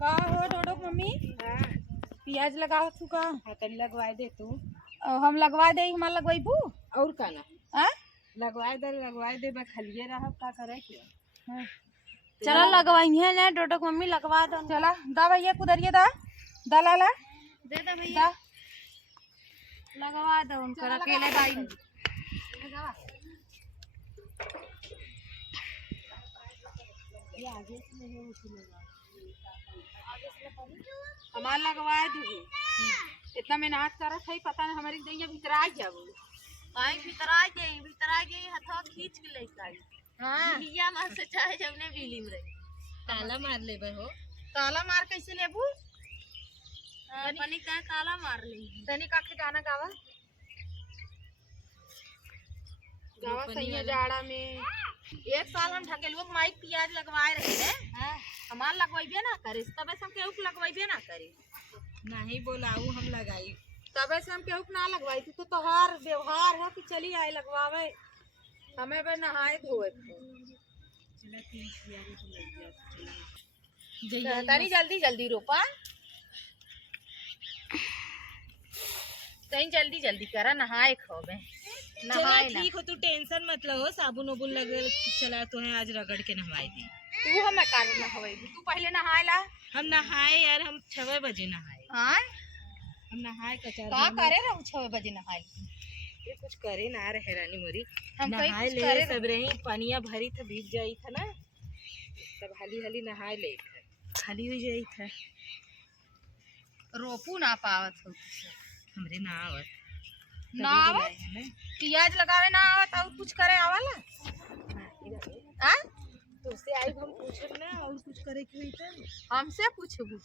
का हो डोडो मम्मी? हाँ प्याज लगाओ तू का? हाँ तनी लगवाए दे तू। हम लगवा दे, हमार लगवाइबू? और का ना हाँ लगवाए दे मैं खलिए रहा का करे के। चला लगवाइए ना डोडो मम्मी, लगवा दो। चला दा भैया कुदरिए दा दा लाला दे दे भैया लगवा दो उनकर अकेले दाई। हमार लगवा दूगी। इतना मेहनत करत है, पता नहीं हमारी दैया भीतर आ जाबो। आई भीतर आ गई हथवा खींच के लेके आई। हां बिया मार से चाहे जबने बिली में रही ताला मार ले हो। ताला मार कैसे लेबू? अपनी का ताला मार ली। तनी काके गाना गावा गावा सही है जाड़ा में। एक साल हम ढकेलुआ के माइक प्याज लगवाए रहे रे। हमार लगवाइबे ना करे, तबे से हम केहू के लगवाइबे ना करे। नहीं बोलाऊ हम लगाई तबे से हम केहू के ना लगवाई। तू तो तोहार व्यवहार है कि चली आई लगवावे। हमें बे नहाए धोए तनी जल्दी जल्दी रोपा, तनी जल्दी जल्दी करा, नहाए खोबे नहाए ना। ठीक हो तू टेंशन मत लो। साबुन उबुन लगे चला तो है आज रगड़ के नहवाई दी। तू हमें कारण नहवाई, तू पहले नहाए ला। हम नहाए यार, हम 6 बजे नहाए। हाँ हम नहाए कचार का करे रहू 6 बजे नहाए? ये कुछ करे ना रहे रानी मोरी। हम कहीं नहाए कुछ ले करे सब रही पनिया भरी था, भीग जाई था ना, तब हाली हाली नहाए ले खाली हो जाई था। रोपू ना पावत हो हमरे ना आवत ना आवत। प्याज लगावे ना आवत और कुछ करे आवाला? हाँ तुझसे आई हम पूछब ना और कुछ करे के होई त हमसे पूछबू।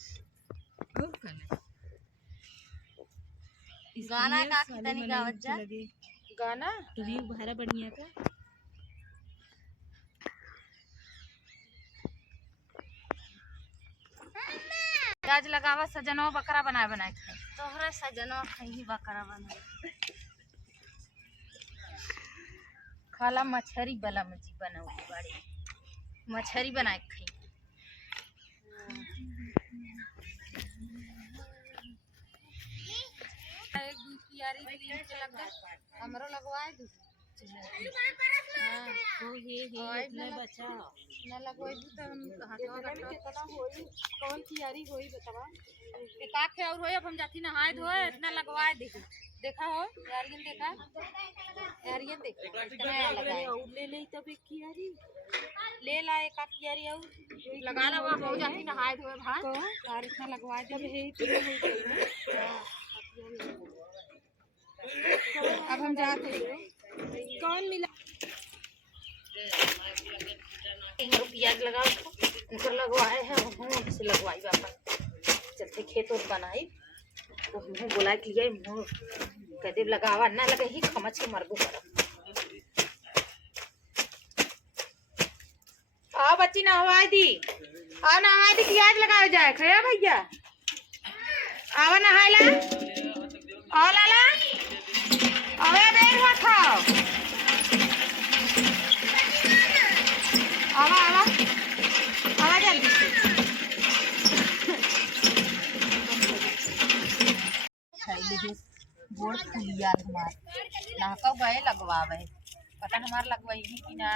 और का गाना का तनी गावत जा। गाना तुझी भारा बढ़िया का प्याज लगावा सजनवा बकरा बनाए बनाए खाए। तोहरा सजनवा खही बकरा बना खाला मछरी वाला मजी बनाऊ बड़ी मछरी बनाए खाई। एक दू कियारी तीन के लग हमरो लगवाए दू। हां तो हे इतना बचा ना लगवाई दू तो हम हाथवा गट्टा कितना होई कौन कियारी होई बतावा। एक आख और होय। अब हम जाती नहाए धोए, इतना लगवाए दे। देखा हो यारियन, देखा यारियन देख इतना लगाए और ले ले तब एक कियारी ले ला। एक आख कियारी और लगा ला। वहां हो जाती नहाए धोए भात यार, इतना लगवाए दे। हे इतना हो गई ना। अब हम जाते कौन मिला प्याज लगाओ उनकर लगवाए हैं। हम से लगवाई अपन चलते खेत और बनाई तो हमहू बोला के लिए मुँह कदे लगावा ना लगे ही खमच के मरबो कर। आओ बच्ची नहवाई दी, आओ नहवाई दी, प्याज लगावे जाए रे भैया। आओ नहाए ला, आओ लाला अबे बेर मत खाओ। आवा आवा आवा जल्दी से। गोड़ फुलिया हमार नाका गए लगवावे, पता न हमार लगवाई कि ना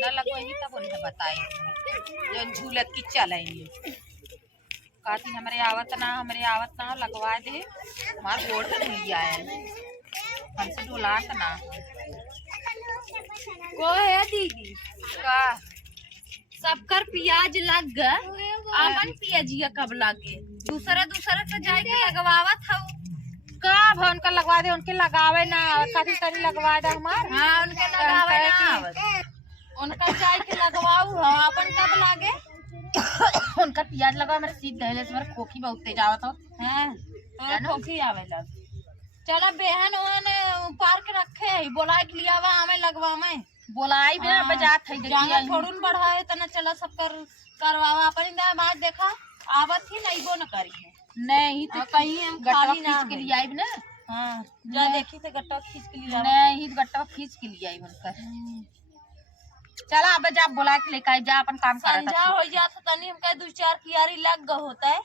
ना लगवाई तब उन्हें बताई जो झूलत की चलाई काती हमरे आवत ना लगवा दे। हमार गोड़ फुलिया है, हमसे डोलात ना को है दीदी का सबकर प्याज लग गए। आपन प्याजिया कब लागे? दूसरा से जाए के लगवावत हूँ का भवन का लगवा दे। उनके लगावे ना कभी कभी लगवा दे हमार। हाँ उनके लगावे ना आवत। उनका जाए के लगवाऊ हम अपन कब लागे। उनका प्याज लगा मेरे सीध दहले से मेरे खोखी बहुत तेज आवत हो। हैं खोखी आवे लग। चला बेहन ओहन पार्क रखे है बोला के लिया वा हमें लगवा में बोलाई बिना बजात है जाना छोड़ून बढ़ाए तना चला सब करवावा अपन बात देखा आवत ही नहीं वो न करी है नहीं तो कहीं हम गट्टा खाली ना खींच के लिए आइब ना। हाँ जा देखी तो गट्टा खींच के लिए नहीं गट्टा खींच के लिए आइब उनका। चला अब जा बुला के लेके आई, जा अपन काम संझा कर हो जात तनी हमका 2-4 कियारी लग ग होता है।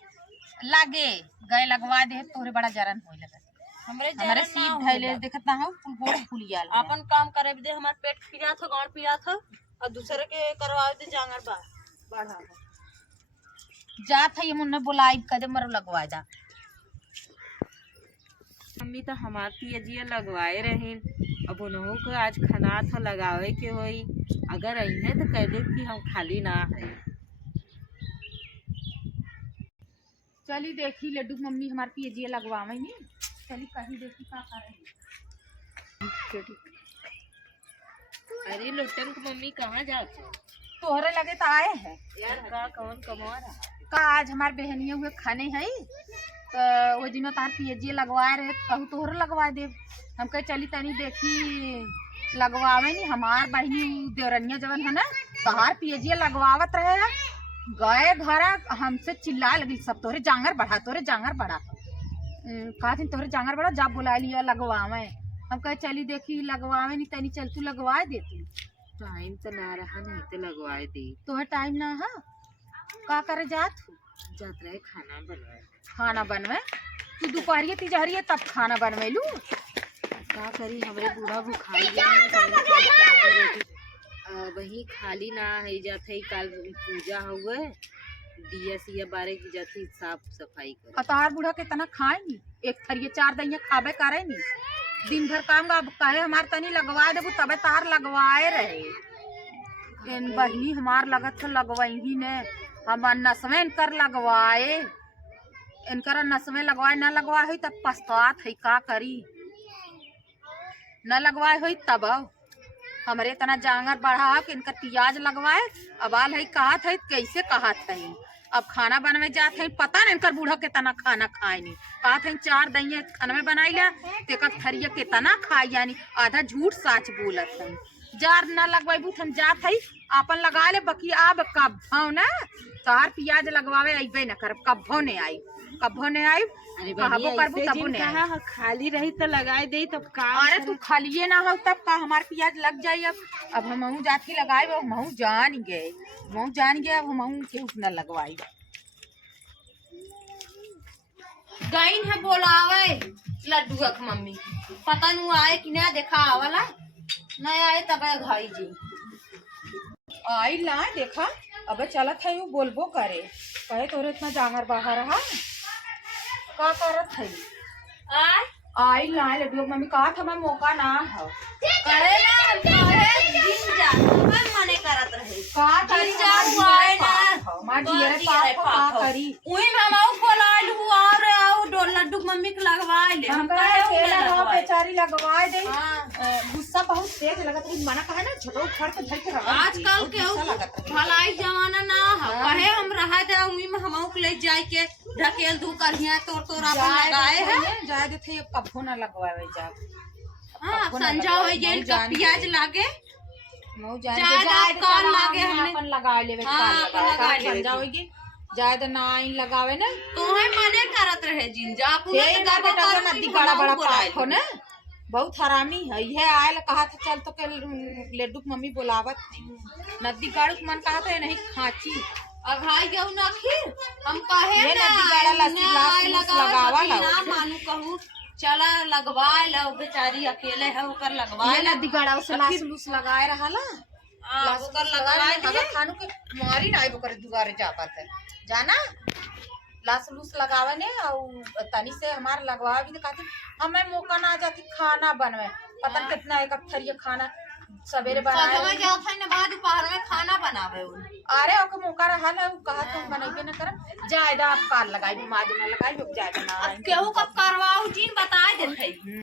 लागे गए लगवा दे तोरे बड़ा जरन होए लगा हमरे हमारे जरा सीट धैले देखत ना हो फुल गोड़ फुलिया अपन काम करे दे, हमार पेट पिरात हो, गांड पिरात हो, और दूसरे के करवा दे जांगर बा बढ़ा। जात है ये मुन्ने बुलाई कदे मर लगवा दा। मम्मी तो हमार पियजिया लगवाए रहे, अब उन्हों को आज खाना था लगावे के होई, अगर अइहे तो कह दे कि हम खाली ना है। चली देखी लड्डू मम्मी हमार पियजिया लगवावे नी, चली कहीं देखी का करे। अरे लुटन की मम्मी कहाँ जाती? तोहरे लगे तो आए हैं यार का कौन कमा रहा? का आज हमार बहनिया हुए खाने है तो वो दिनों तार पियजिया लगवाए रहे, कहूँ तोहरे लगवा दे। हम कहे चली तनी देखी लगवावे नी, हमार बहनी देवरनिया जवन है ना तहार पियजिया लगवावत रहे, गए घर हमसे चिल्ला लगी सब तोरे जांगर बढ़ा, तोरे जांगर बढ़ा। कहा थी तोरे जांगर बढ़ा, जा बुला लिया लगवावे। हम कहे चली देखी लगवावे नी, तनी चल तू लगवा देती। टाइम तो ना रहा, नहीं तो लगवाए दे। तोहर टाइम ना है का करे जात जात रहे खाना बनवाए। खाना बनवे तू दोपहरिया तिजहरिया तब खाना बनवे लू। का करी हमरे बूढ़ा भुखाई वही खाली ना है जात है। कल पूजा हुए दिया सिया बारे की जाती साफ सफाई कर। तार बूढ़ा के तना खाए नी, एक थरिये 4 दैया खाबे करे नी, दिन भर काम का कहे हमार तनी लगवा देबू तबे तार लगवाए रहे। इन बहनी हमार लगत है लगवाई ही ने, हमार नसवे इनकर लगवाए, इनकर नसवे लगवाए न लगवाए हुई तब पछतात है का करी, न लगवाए हुई तब हमरे तना जांगर बढ़ा कि इनकर पियाज लगवाए। अब आल है कहत है कैसे कहत है, अब खाना बनवे जात है पता नहीं इनकर बूढ़ा के तना खाना खाए नहीं, कहत है 4 दैया खाना में बनाई ला तेकर थरिया के तना खाई, यानी आधा झूठ साच बोलत है। जार न लगवाबू हम जात है अपन लगा ले, बकी अब कब्भो न तार पियाज लगवावे अइबे न करब, कब्भो ने आई, कब्भो ने आई। अरे कहबो करबू तबो ने आई। कहा खाली रही तो लगाए दे तब का। अरे तू खालिए ना हो तब का हमार पियाज लग जाये। अब हम जाती लगाए, हम जान गए, अब हम केहू न लगवाई। गईन है बोलावे लड्डू का मम्मी, पता नहीं आए कि ना, देखा आवला नहीं आए तब घाई जी आई ला देखा अब चलत है वो बोलबो करे, कहे तोरे इतना जांगर बाहर रहा का करत है। आए आई ला लड्डू मम्मी कहा था मैं मौका ना हो करे ना, कहे दिन जा मैं मने करत रहे का दिन जा आए ना मार ढेरे पाप का करी। उही हम आउ बोलाइल हु और लड्डू मम्मी के लगवाए ले, हम कहे केला हो बेचारी लगवाए दे। हाँ। गुस्सा बहुत तेज लगत है, मना कहे ना छोटो उखड़ के धर के रख आजकल के भलाई जमाना ना है, कहे हम रहा दे उही में हम के ले जाए के ढकेल दू करिया तोर अपन लगाए है जाए देथे कब्बो ना लगवावे जा। हां संजा हो गेल का पियाज लागे मऊ ज्यादा जाए कौन लागे हमने अपन लगा लेवे, हाँ, अपन लगा लेवे। संजा होगी ज्यादा ना इन लगावे ना तोहे मने करत रहे जिंजा अपन ये ना बेटा जो नदी बड़ा बड़ा पाप हो ना, बहुत हरामी है। ये आयल कहा था चल तो के लड्डू की मम्मी बुलावत नहीं, नदी गाड़ू मन कहा था नहीं खाची अघाई गऊ ना खीर हम कहे ये ना नदी गाड़ा लस लगावा ला ना मानू कहूँ चला लगवाए लो, बेचारी अकेले है ओकर लगवाए ये नदी गाड़ा उसे लास लूस लगाए रहा ला ओकर लगवाए दे खानू के मारी ना ओकर दुआरे जाता है जाना लास लूस लगावे ने और तनी से हमार लगवा भी कहती हमें मौका ना जाती खाना बनवे, पता नहीं कितना एक थरिया खाना सवेरे बनाए सजवा जात है ना बाद दोपहर में खाना बनावे उन। अरे ओके मौका रहा ना वो कहा तुम बनइबे न करम जायदा आप कार लगाई माज ना लगाई जायदा ना केहू कब करवाऊ जीन बताए देते